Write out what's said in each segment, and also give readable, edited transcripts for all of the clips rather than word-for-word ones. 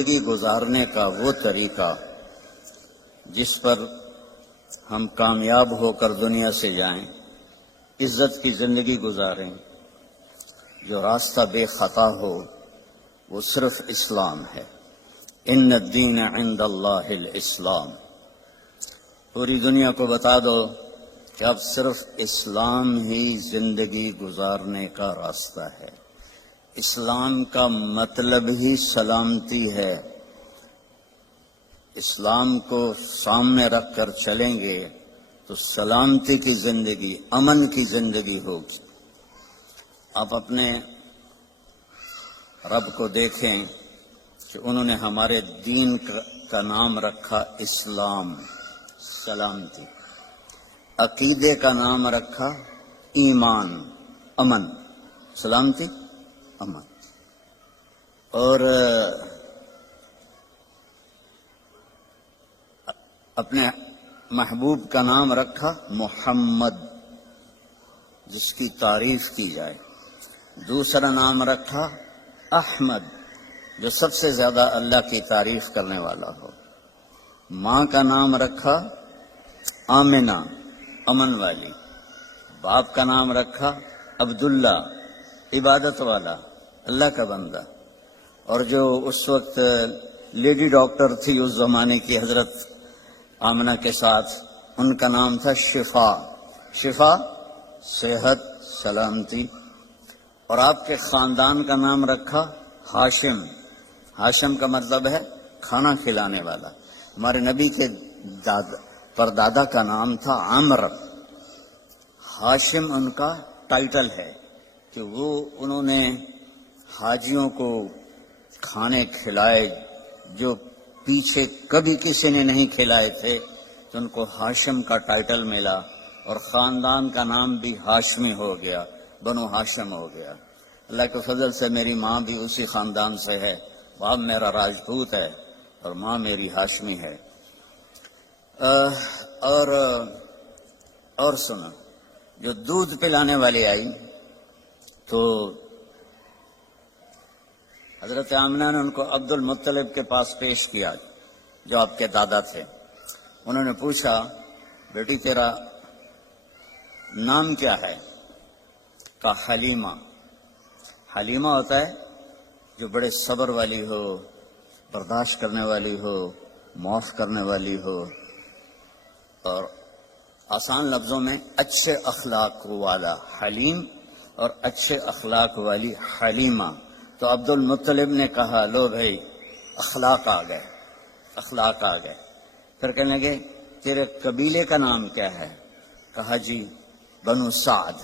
زندگی گزارنے کا وہ طریقہ جس پر ہم کامیاب ہو کر دنیا سے جائیں، عزت کی زندگی گزاریں، جو راستہ بے خطا ہو، وہ صرف اسلام ہے۔ ان الدین عند اللہ الاسلام۔ پوری دنیا کو بتا دو کہ اب صرف اسلام ہی زندگی گزارنے کا راستہ ہے۔ اسلام کا مطلب ہی سلامتی ہے۔ اسلام کو سامنے رکھ کر چلیں گے تو سلامتی کی زندگی، امن کی زندگی ہوگی۔ آپ اپنے رب کو دیکھیں کہ انہوں نے ہمارے دین کا نام رکھا اسلام، سلامتی۔ عقیدے کا نام رکھا ایمان، امن۔ سلامتی، امن۔ اور اپنے محبوب کا نام رکھا محمد، جس کی تعریف کی جائے۔ دوسرا نام رکھا احمد، جو سب سے زیادہ اللہ کی تعریف کرنے والا ہو۔ ماں کا نام رکھا آمنہ، امن والی۔ باپ کا نام رکھا عبداللہ، عبادت والا، اللہ کا بندہ۔ اور جو اس وقت لیڈی ڈاکٹر تھی اس زمانے کی، حضرت آمنہ کے ساتھ، ان کا نام تھا شفا۔ شفا، صحت، سلامتی۔ اور آپ کے خاندان کا نام رکھا ہاشم۔ ہاشم کا مطلب ہے کھانا کھلانے والا۔ ہمارے نبی کے پردادا کا نام تھا عمر۔ ہاشم ان کا ٹائٹل ہے کہ وہ انہوں نے حاجیوں کو کھانے کھلائے جو پیچھے کبھی کسی نے نہیں کھلائے تھے، تو ان کو ہاشم کا ٹائٹل ملا، اور خاندان کا نام بھی ہاشمی ہو گیا، بنو ہاشم ہو گیا۔ اللہ کے فضل سے میری ماں بھی اسی خاندان سے ہے۔ باپ میرا راجپوت ہے اور ماں میری ہاشمی ہے۔ اور سنو، جو دودھ پلانے والی آئی تو حضرت آمنہ نے ان کو عبد المطلب کے پاس پیش کیا، جو آپ کے دادا تھے۔ انہوں نے پوچھا، بیٹی تیرا نام کیا ہے؟ کہا حلیمہ۔ حلیمہ ہوتا ہے جو بڑے صبر والی ہو، برداشت کرنے والی ہو، معاف کرنے والی ہو، اور آسان لفظوں میں اچھے اخلاق والا حلیم، اور اچھے اخلاق والی حلیمہ۔ تو عبد المطلب نے کہا، لو بھائی، اخلاق آ گئے، اخلاق آ گئے۔ پھر کہنے لگے، تیرے قبیلے کا نام کیا ہے؟ کہا جی بنو سعد۔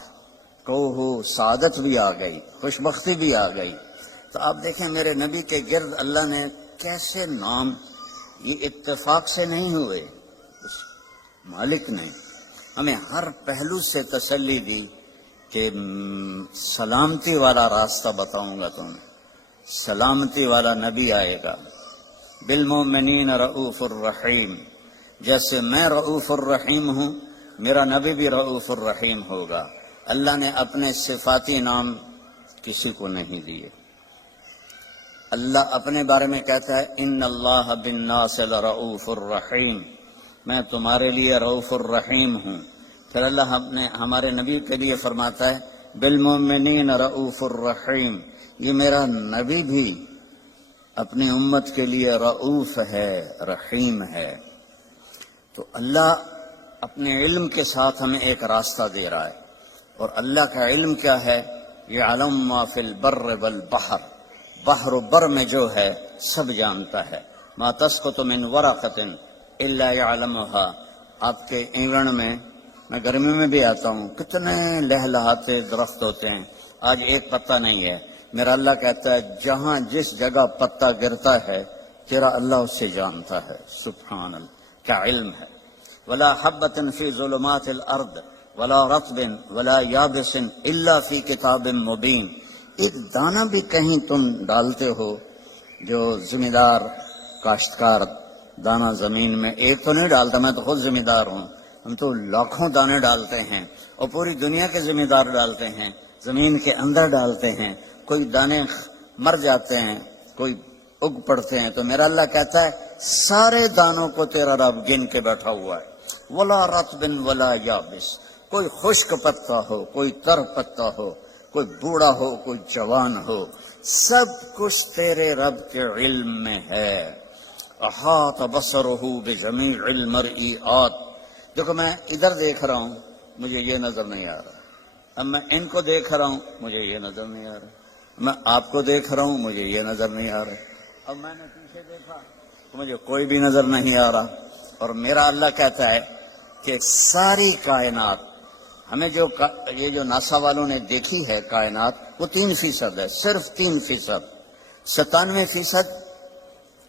کہو سعادت بھی آ گئی، خوشبختی بھی آ گئی۔ تو آپ دیکھیں میرے نبی کے گرد اللہ نے کیسے نام، یہ اتفاق سے نہیں ہوئے، اس مالک نے ہمیں ہر پہلو سے تسلی دی کہ سلامتی والا راستہ بتاؤں گا تمہیں، سلامتی والا نبی آئے گا۔ بالمؤمنین رؤوف الرحیم، جیسے میں رؤوف الرحیم ہوں، میرا نبی بھی رؤوف الرحیم ہوگا۔ اللہ نے اپنے صفاتی نام کسی کو نہیں دیے۔ اللہ اپنے بارے میں کہتا ہے، ان اللہ بالناس لرؤوف الرحیم، میں تمہارے لیے رؤوف الرحیم ہوں۔ پھر اللہ ہمارے نبی کے لیے فرماتا ہے، بالمؤمنین رؤوف الرحیم، یہ میرا نبی بھی اپنی امت کے لیے رؤوف ہے، رحیم ہے۔ تو اللہ اپنے علم کے ساتھ ہمیں ایک راستہ دے رہا ہے، اور اللہ کا علم کیا ہے؟ یعلم ما فی البر والبحر، بحر و بر میں جو ہے سب جانتا ہے۔ ما تسقط من ورقۃ الا یعلمها۔ آپ کے انگلینڈ میں گرمی میں بھی آتا ہوں، کتنے لہلہاتے درخت ہوتے ہیں، آج ایک پتا نہیں ہے۔ میرا اللہ کہتا ہے، جہاں جس جگہ پتا گرتا ہے تیرا اللہ اسے جانتا ہے۔ سبحان اللہ، کیا علم ہے۔ ولا حبۃ فی ظلمات الارض ولا رطب ولا یابس الا فی کتاب مبین۔ ایک دانہ بھی کہیں تم ڈالتے ہو، جو ذمہ دار کاشتکار دانہ زمین میں ایک تو نہیں ڈالتا، میں تو خود ذمہ دار ہوں، ہم تو لاکھوں دانے ڈالتے ہیں، اور پوری دنیا کے ذمہ دار ڈالتے ہیں، زمین کے اندر ڈالتے ہیں۔ کوئی دانے مر جاتے ہیں، کوئی اگ پڑتے ہیں تو میرا اللہ کہتا ہے سارے دانوں کو تیرا رب گن کے بیٹھا ہوا ہے، ولا رطب ولا یابس، کوئی خشک پتا ہو، کوئی تر پتا ہو، کوئی بوڑھا ہو، کوئی جوان ہو، سب کچھ تیرے رب کے علم میں ہے۔ احاط بصرہ بجمیع المرئیات۔ دیکھو میں ادھر دیکھ رہا ہوں، مجھے یہ نظر نہیں آ رہا، اب میں ان کو دیکھ رہا ہوں، مجھے یہ نظر نہیں آ رہا، میں آپ کو دیکھ رہا ہوں، مجھے یہ نظر نہیں آ رہا، اب میں نے پیچھے دیکھا تو مجھے کوئی بھی نظر نہیں آ رہا۔ اور میرا اللہ کہتا ہے کہ ساری کائنات ہمیں یہ جو ناسا والوں نے دیکھی ہے کائنات، وہ 3% ہے، صرف 3%، 97%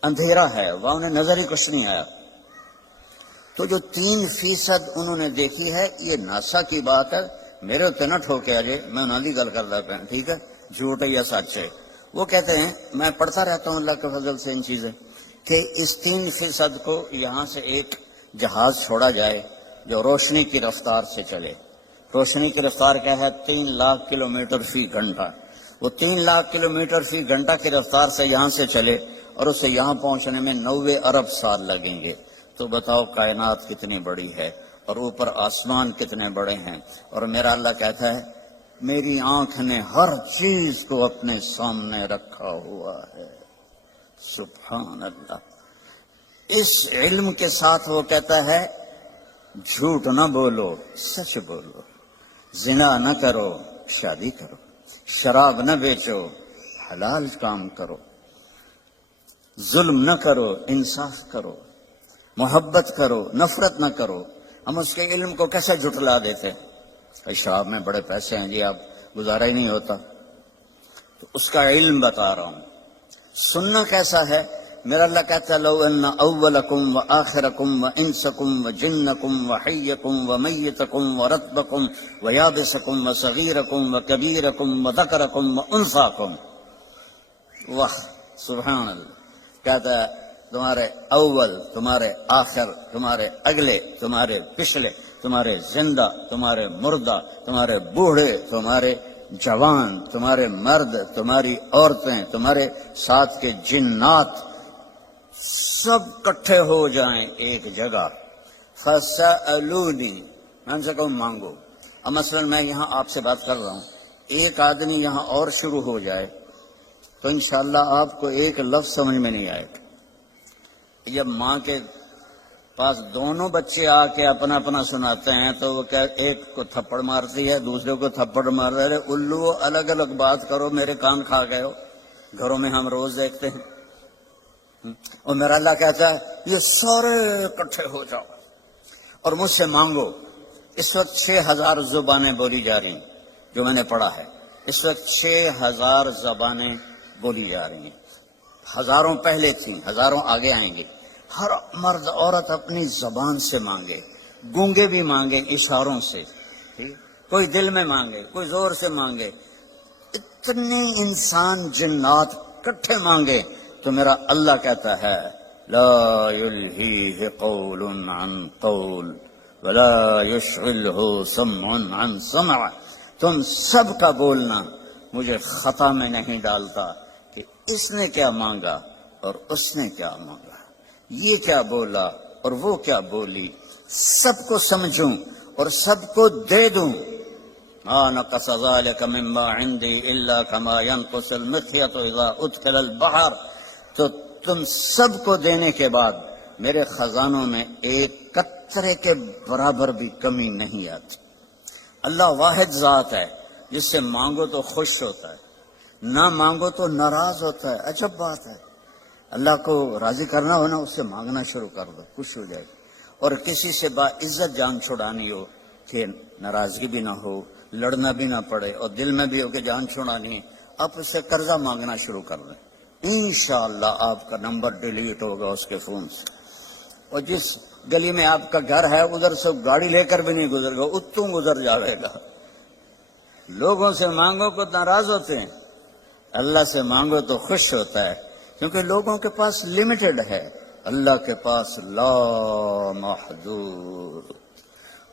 اندھیرا ہے، وہاں انہیں نظر ہی کچھ نہیں آیا۔ تو جو 3% انہوں نے دیکھی ہے، یہ ناسا کی بات ہے، میرے اتنے نہ ٹھوکے آجے، میں انہوں کی گل کرتا پہ، ٹھیک ہے، جھوٹ ہے یا سچ ہے۔ وہ کہتے ہیں، میں پڑھتا رہتا ہوں اللہ کے فضل سے ان چیزیں، کہ اس 3% کو یہاں سے ایک جہاز چھوڑا جائے جو روشنی کی رفتار سے چلے۔ روشنی کی رفتار کیا ہے؟ 3 لاکھ کلومیٹر فی گھنٹہ۔ وہ 3 لاکھ کلومیٹر فی گھنٹہ کی رفتار سے یہاں سے چلے اور اسے یہاں پہنچنے میں 90 ارب سال لگیں گے۔ تو بتاؤ کائنات کتنی بڑی ہے اور اوپر آسمان کتنے بڑے ہیں۔ اور میرا اللہ کہتا ہے میری آنکھ نے ہر چیز کو اپنے سامنے رکھا ہوا ہے۔ سبحان اللہ۔ اس علم کے ساتھ وہ کہتا ہے جھوٹ نہ بولو، سچ بولو، زنا نہ کرو، شادی کرو، شراب نہ بیچو، حلال کام کرو، ظلم نہ کرو، انصاف کرو، محبت کرو، نفرت نہ کرو۔ ہم اس کے علم کو کیسے جھٹلا دیتے؟ شراب میں بڑے پیسے ہیں جی، آپ گزارا ہی نہیں ہوتا۔ تو اس کا علم بتا رہا ہوں۔ سننا کیسا ہے؟ میرا اللہ کہتا ہے لو ان اولکم وآخرکم وانسکم وجنکم وحیکم ومیتکم ورطبکم ویابسکم وصغیرکم وکبیرکم وذکرکم وانثاکم۔ واہ سبحان اللہ۔ کہتا ہے تمہارے اول، تمہارے آخر، تمہارے اگلے، تمہارے پچھلے، تمہارے زندہ، تمہارے مردہ، تمہارے بوڑھے، تمہارے جوان، تمہارے مرد، تمہاری عورتیں، تمہارے ساتھ کے جنات، سب کٹھے ہو جائیں ایک جگہ۔ فَسَأَلُونِي، میں ان سے کہوں مانگو۔ اب مثلا میں یہاں آپ سے بات کر رہا ہوں، ایک آدمی یہاں اور شروع ہو جائے تو انشاءاللہ آپ کو ایک لفظ سمجھ میں نہیں آئے گا۔ جب ماں کے پاس دونوں بچے آ کے اپنا اپنا سناتے ہیں تو وہ کیا ایک کو تھپڑ مارتی ہے، دوسرے کو تھپڑ مار رہے، الو الگ الگ بات کرو، میرے کان کھا گئے ہو۔ گھروں میں ہم روز دیکھتے ہیں۔ اور میرا اللہ کہتا ہے یہ سارے اکٹھے ہو جاؤ اور مجھ سے مانگو۔ اس وقت 6000 زبانیں بولی جا رہی ہیں، جو میں نے پڑھا ہے، اس وقت 6000 زبانیں بولی جا رہی ہیں۔ ہزاروں پہلے تھیں، ہزاروں آگے آئیں گے۔ ہر مرد عورت اپنی زبان سے مانگے، گونگے بھی مانگے اشاروں سے، کوئی دل میں مانگے، کوئی زور سے مانگے، اتنے انسان جنات کٹھے مانگے تو میرا اللہ کہتا ہے لا یلہیہ قول عن قول ولا یشغلہ سمع عن سمع۔ تم سب کا بولنا مجھے خطا میں نہیں ڈالتا کہ اس نے کیا مانگا اور اس نے کیا مانگا، یہ کیا بولا اور وہ کیا بولی، سب کو سمجھوں اور سب کو دے دوں۔ ما نقص ذلك مما عندي الا كما ينقص المخيط اذا ادخل البحر۔ تو تم سب کو دینے کے بعد میرے خزانوں میں ایک قطرے کے برابر بھی کمی نہیں آتی۔ اللہ واحد ذات ہے، جس سے مانگو تو خوش ہوتا ہے، نہ مانگو تو ناراض ہوتا ہے۔ عجب بات ہے، اللہ کو راضی کرنا ہو نا، اس سے مانگنا شروع کر دو، خوش ہو جائے گا۔ اور کسی سے با عزت جان چھڑانی ہو کہ ناراضگی بھی نہ ہو، لڑنا بھی نہ پڑے، اور دل میں بھی ہو کہ جان چھڑانی ہے، آپ اس سے قرضہ مانگنا شروع کر دیں، انشاءاللہ آپ کا نمبر ڈیلیٹ ہوگا اس کے فون سے۔ اور جس گلی میں آپ کا گھر ہے ادھر سے گاڑی لے کر بھی نہیں گزرے گا، اتوں گزر جاوے گا۔ لوگوں سے مانگو کو ناراض ہوتے ہیں، اللہ سے مانگو تو خوش ہوتا ہے، کیونکہ لوگوں کے پاس لمیٹڈ ہے، اللہ کے پاس لا محدود۔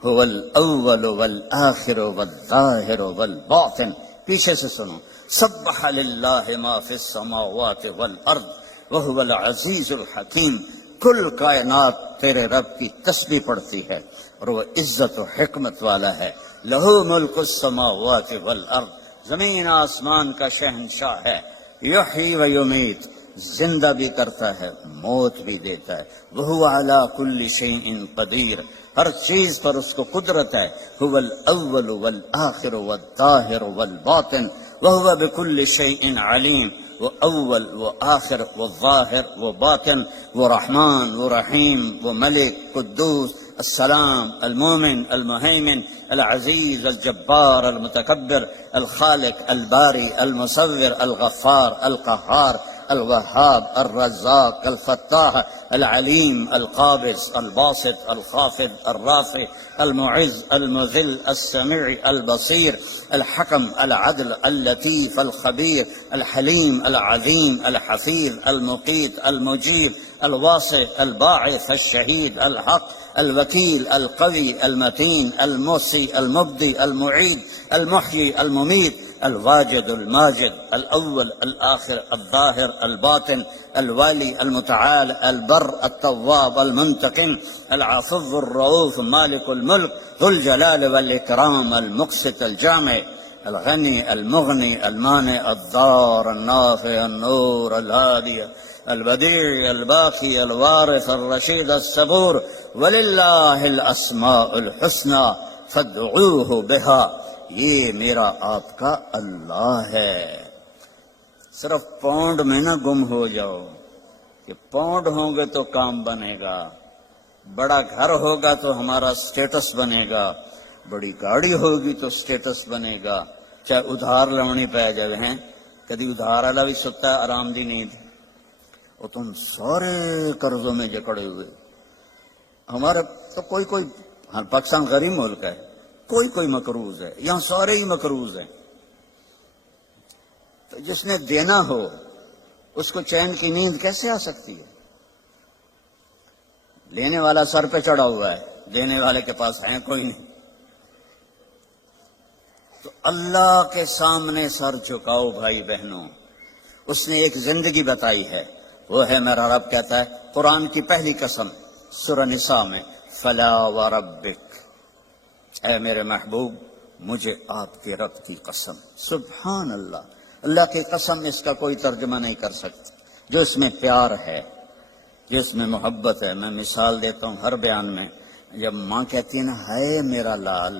هو الاول والآخر والظاہر والباطن۔ پیچھے سے سنو، سبح للہ ما فی السماوات والارض وہو العزیز الحکیم، کل کائنات تیرے رب کی تسبیح پڑھتی ہے اور وہ عزت و حکمت والا ہے۔ لہو ملک السماوات والارض، زمین آسمان کا شہنشاہ ہے۔ یحیی و یمیت، زندہ بھی کرتا ہے موت بھی دیتا ہے۔ وہو علی کل شیء قدیر، ہر چیز پر اس کو قدرت ہے۔ هو الاول والآخر والظاہر والباطن وہو بکل شیء علیم، وہ اول وہ آخر وہ ظاہر وہ باطن، وہ رحمان وہ رحیم، وہ ملک قدوس السلام المومن المہیمن العزیز الجبار المتکبر الخالق الباری المصور الغفار القہار الوہاب الرزاق الفتاح العلیم القابض الباسط الخافض الرافع المعز المذل السميع البصير الحكم العدل اللطيف الخبير الحليم العظيم الحفيظ المقيت المجيب الواسع الباعث الشهيد الحق الوكيل القوي المتين الموصي المبدي المعيد المحيي المميت الواجد الماجد الأول الآخر الظاهر الباطن الوالي المتعال البر التواب المنتقم العفو الرؤوف مالك الملك ذو الجلال والإكرام المقسط الجامع الغني المغني المانع الضار النافع النور الهادي البديع الباقي الوارث الرشيد الصبور ولله الأسماء الحسنى فادعوه بها، یہ میرا آپ کا اللہ ہے۔ صرف پونڈ میں نہ گم ہو جاؤ کہ پونڈ ہوں گے تو کام بنے گا، بڑا گھر ہوگا تو ہمارا سٹیٹس بنے گا، بڑی گاڑی ہوگی تو سٹیٹس بنے گا، چاہے ادھار لونی پہ جائے ہیں۔ کدی ادھار والا بھی ستا ہے آرام دی نیند، اور تم سارے قرضوں میں جکڑے ہوئے۔ ہمارے تو کوئی پاکستان غریب ملک ہے، کوئی مقروض ہے، یہاں سارے ہی مقروض ہیں۔ تو جس نے دینا ہو اس کو چین کی نیند کیسے آ سکتی ہے؟ لینے والا سر پہ چڑھا ہوا ہے، دینے والے کے پاس ہے کوئی نہیں۔ تو اللہ کے سامنے سر جھکاؤ بھائی بہنوں۔ اس نے ایک زندگی بتائی ہے، وہ ہے میرا رب کہتا ہے قرآن کی پہلی قسم سورہ نساء میں، فلا وربک، اے میرے محبوب مجھے آپ کے رب کی قسم۔ سبحان اللہ، اللہ کی قسم، اس کا کوئی ترجمہ نہیں کر سکتا۔ جو اس میں پیار ہے، جو اس میں محبت ہے۔ میں مثال دیتا ہوں ہر بیان میں، جب ماں کہتی ہے نا ہائے میرا لال،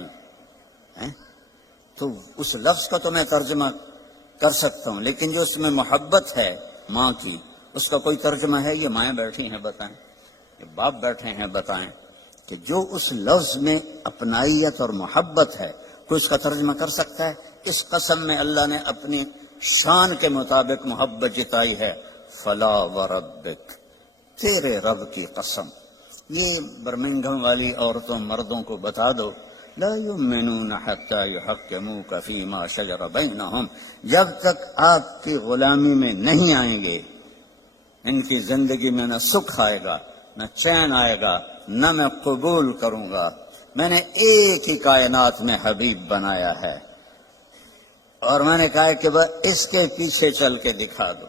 تو اس لفظ کا تو میں ترجمہ کر سکتا ہوں، لیکن جو اس میں محبت ہے ماں کی، اس کا کوئی ترجمہ ہے؟ یہ مائیں بیٹھی ہیں بتائیں، یہ باپ بیٹھے ہیں بتائیں کہ جو اس لفظ میں اپنائیت اور محبت ہے، کوئی اس کا ترجمہ کر سکتا ہے؟ اس قسم میں اللہ نے اپنی شان کے مطابق محبت جتائی ہے، فلا وربک، تیرے رب کی قسم۔ یہ برمنگھم والی عورتوں مردوں کو بتا دو، لا یؤمنون حتی یحکموک فیما شجر بینہم، جب تک آپ کی غلامی میں نہیں آئیں گے ان کی زندگی میں نہ سکھ آئے گا نہ چین آئے گا، نہ میں قبول کروں گا۔ میں نے ایک ہی کائنات میں حبیب بنایا ہے، اور میں نے کہا کہ وہ اس کے پیچھے چل کے دکھا دو۔